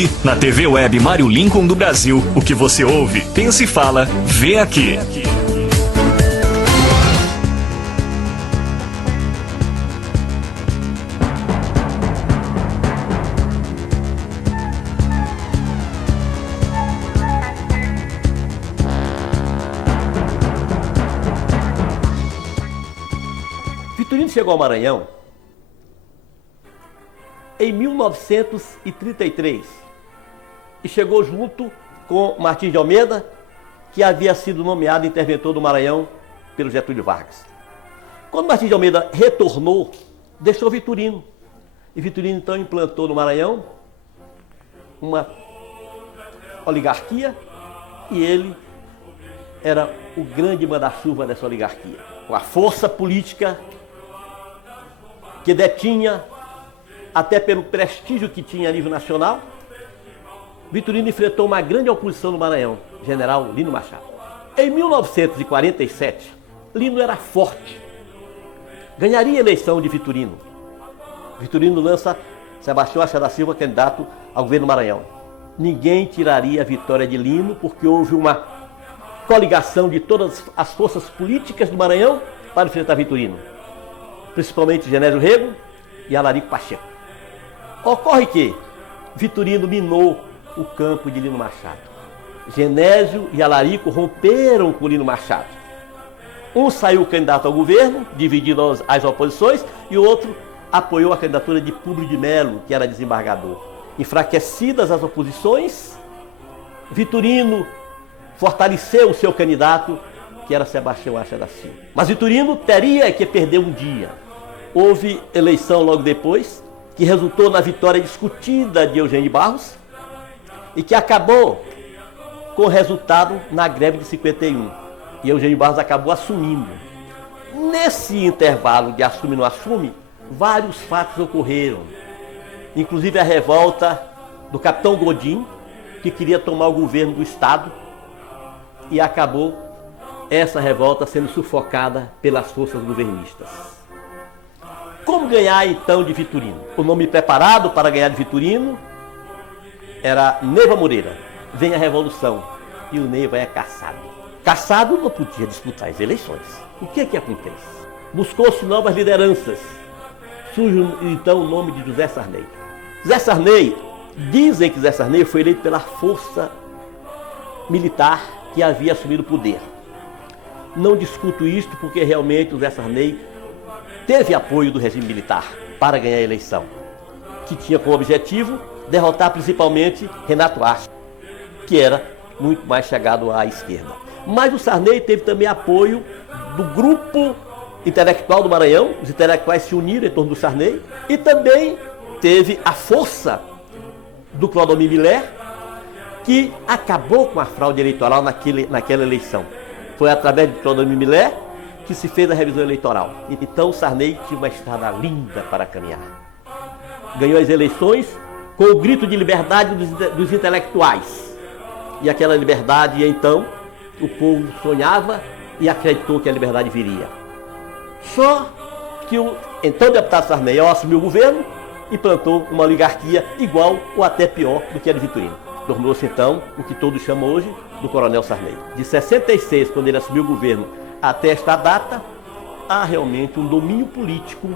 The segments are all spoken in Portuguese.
Aqui, na TV Web Mário Lincoln do Brasil, o que você ouve, pensa e fala, vê aqui. Vitorino chegou ao Maranhão em 1933 e chegou junto com Martins de Almeida, que havia sido nomeado interventor do Maranhão pelo Getúlio Vargas. Quando Martins de Almeida retornou, deixou Vitorino. E Vitorino então implantou no Maranhão uma oligarquia e ele era o grande manda-chuva dessa oligarquia. Com a força política que detinha, até pelo prestígio que tinha a nível nacional, Vitorino enfrentou uma grande oposição no Maranhão, general Lino Machado. Em 1947, Lino era forte, ganharia a eleição de Vitorino. Vitorino lança Sebastião Acha da Silva candidato ao governo do Maranhão. Ninguém tiraria a vitória de Lino, porque houve uma coligação de todas as forças políticas do Maranhão para enfrentar Vitorino, principalmente Genésio Rego e Alarico Pacheco. Ocorre que Vitorino minou o campo de Lino Machado. Genésio e Alarico romperam com Lino Machado. Um saiu candidato ao governo, dividindo as oposições, e o outro apoiou a candidatura de Públio de Melo, que era desembargador. Enfraquecidas as oposições, Vitorino fortaleceu o seu candidato, que era Sebastião Acha da Silva. Mas Vitorino teria que perder um dia. Houve eleição logo depois, que resultou na vitória discutida de Eugênio Barros e que acabou com o resultado na greve de 51. E Eugênio Barros acabou assumindo. Nesse intervalo de assume e não assume, vários fatos ocorreram. Inclusive a revolta do capitão Godin, que queria tomar o governo do Estado, e acabou essa revolta sendo sufocada pelas forças governistas. Como ganhar então de Vitorino? O nome preparado para ganhar de Vitorino era Neiva Moreira. Vem a Revolução e o Neiva é cassado. Cassado não podia disputar as eleições. O que é que acontece? Buscou-se novas lideranças. Surge então o nome de José Sarney. José Sarney, dizem que José Sarney foi eleito pela força militar que havia assumido o poder. Não discuto isto porque realmente José Sarney teve apoio do regime militar para ganhar a eleição, que tinha como objetivo derrotar principalmente Renato Arce, que era muito mais chegado à esquerda. Mas o Sarney teve também apoio do grupo intelectual do Maranhão, os intelectuais se uniram em torno do Sarney, e também teve a força do Clodomir Millet, que acabou com a fraude eleitoral naquela eleição. Foi através de Clodomir Millet que se fez a revisão eleitoral. Então Sarney tinha uma estrada linda para caminhar. Ganhou as eleições com o grito de liberdade dos intelectuais. E aquela liberdade, então, o povo sonhava e acreditou que a liberdade viria. Só que o então deputado Sarney, ao assumir o governo, implantou uma oligarquia igual ou até pior do que a de Vitorino. Tornou-se então o que todos chamam hoje do Coronel Sarney. De 66, quando ele assumiu o governo, até esta data, há realmente um domínio político,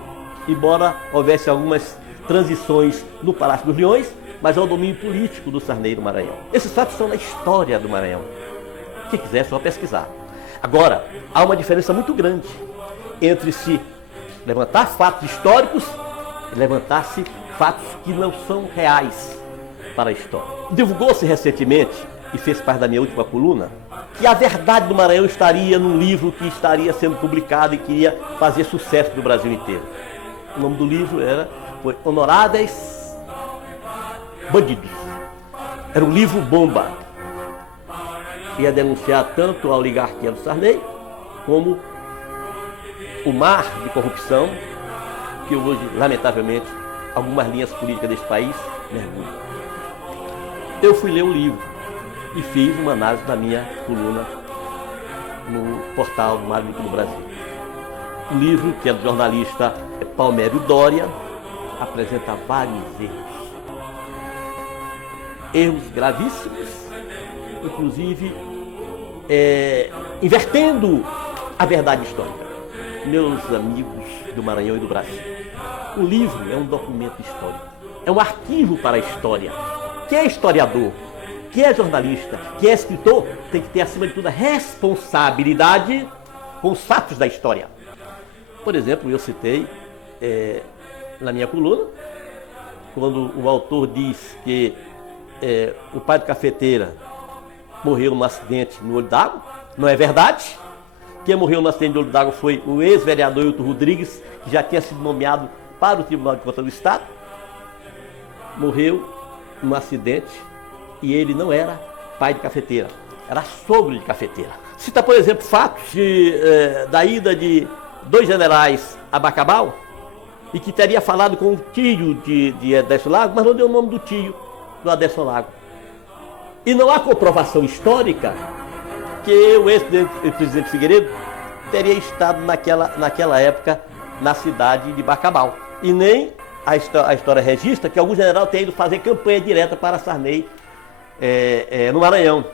embora houvesse algumas transições no Palácio dos Leões, mas é o domínio político do Sarney do Maranhão. Esses fatos estão na história do Maranhão. Quem quiser é só pesquisar. Agora, há uma diferença muito grande entre se levantar fatos históricos e levantar-se fatos que não são reais para a história. Divulgou-se recentemente, e fez parte da minha última coluna, que a verdade do Maranhão estaria num livro que estaria sendo publicado e que iria fazer sucesso no Brasil inteiro. O nome do livro foi Honoráveis Bandidos. Era um livro bomba. Ia denunciar tanto a oligarquia do Sarney, como o mar de corrupção que hoje, lamentavelmente, algumas linhas políticas desse país mergulham. Eu fui ler o livro e fiz uma análise da minha coluna no portal do Mário Lincoln do Brasil. O livro, que é do jornalista Palmério Doria, apresenta vários erros. erros gravíssimos, inclusive invertendo a verdade histórica. Meus amigos do Maranhão e do Brasil, o livro é um documento histórico, é um arquivo para a história. Quem é historiador, quem é jornalista, quem é escritor, tem que ter, acima de tudo, a responsabilidade com os fatos da história. Por exemplo, eu citei na minha coluna, quando o autor diz que o pai do Cafeteira morreu num acidente no Olho d'Água. Não é verdade. Quem morreu no acidente do Olho d'Água foi o ex-vereador Hilton Rodrigues, que já tinha sido nomeado para o Tribunal de Contas do Estado. Morreu num acidente e ele não era pai de Cafeteira, era sogro de Cafeteira. Cita, por exemplo, fatos da ida de 2 generais a Bacabal, e que teria falado com o tio de Adécio Lago, mas não deu o nome do tio do Adécio Lago. E não há comprovação histórica que o ex-presidente Figueiredo teria estado naquela época na cidade de Bacabal. E nem a história registra que algum general tenha ido fazer campanha direta para Sarney no Maranhão.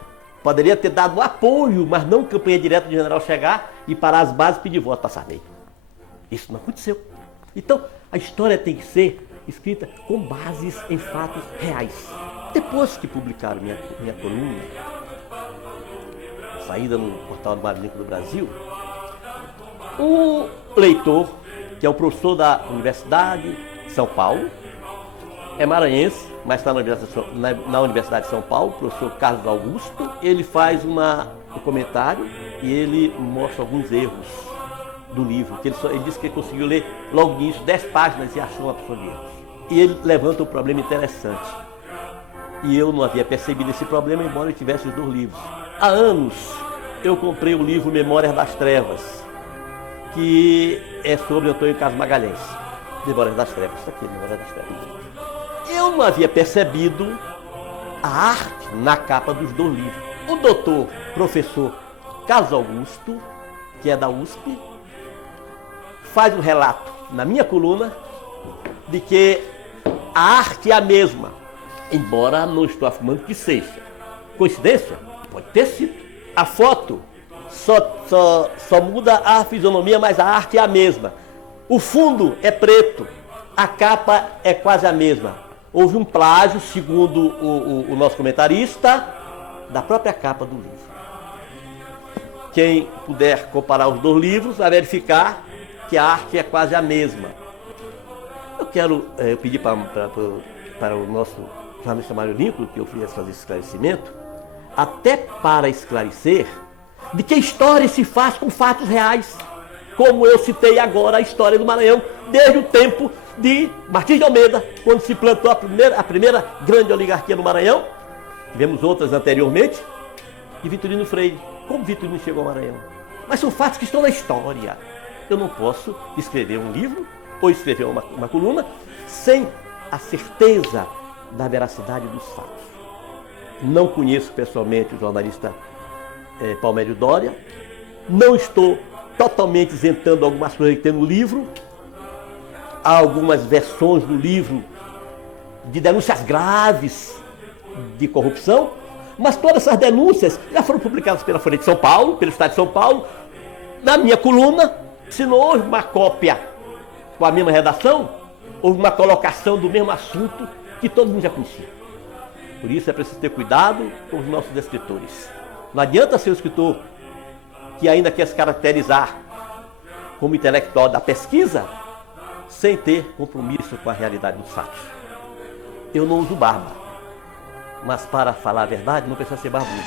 Poderia ter dado apoio, mas não campanha direta do general chegar e parar as bases e pedir voto para Sarney. Isso não aconteceu. Então, a história tem que ser escrita com bases em fatos reais. Depois que publicaram minha coluna, saída no portal do Mário Lincoln do Brasil, o leitor, que é o professor da Universidade de São Paulo, é maranhense, mas está na Universidade de São Paulo, o professor Carlos Augusto, ele faz um comentário e ele mostra alguns erros do livro, que ele disse que ele conseguiu ler logo no início 10 páginas e achou uma porção de erros. E ele levanta um problema interessante. E eu não havia percebido esse problema, embora eu tivesse os 2 livros. Há anos eu comprei o livro Memórias das Trevas, que é sobre Antônio Carlos Magalhães. Memórias das Trevas, isso aqui, Memórias das Trevas. Eu não havia percebido a arte na capa dos 2 livros. O doutor, professor Carlos Augusto, que é da USP, faz um relato na minha coluna de que a arte é a mesma, embora não estou afirmando que seja. Coincidência? Pode ter sido. A foto só muda a fisionomia, mas a arte é a mesma. O fundo é preto, a capa é quase a mesma. Houve um plágio, segundo o nosso comentarista, da própria capa do livro. Quem puder comparar os 2 livros vai verificar que a arte é quase a mesma. Eu quero pedir para o nosso jornalista Mário Lincoln, que eu fiz fazer esse esclarecimento, até para esclarecer de que história se faz com fatos reais, como eu citei agora a história do Maranhão, desde o tempo de Martins de Almeida, quando se plantou a primeira grande oligarquia no Maranhão. Tivemos outras anteriormente, e Vitorino Freire. Como Vitorino chegou ao Maranhão? Mas são fatos que estão na história. Eu não posso escrever um livro ou escrever uma coluna sem a certeza da veracidade dos fatos. Não conheço pessoalmente o jornalista Palmério Doria, não estou totalmente isentando algumas coisas que tem no livro. Há algumas versões do livro de denúncias graves de corrupção, mas todas essas denúncias já foram publicadas pela Folha de São Paulo, pelo Estado de São Paulo, na minha coluna. Se não houve uma cópia com a mesma redação, houve uma colocação do mesmo assunto que todo mundo já conhecia. Por isso é preciso ter cuidado com os nossos escritores. Não adianta ser um escritor que ainda quer se caracterizar como intelectual da pesquisa sem ter compromisso com a realidade dos fatos. Eu não uso barba, mas para falar a verdade não precisa ser barbudo.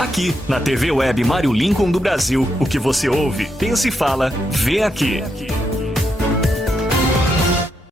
Aqui, na TV Web Mário Lincoln do Brasil, o que você ouve, pensa e fala, vê aqui.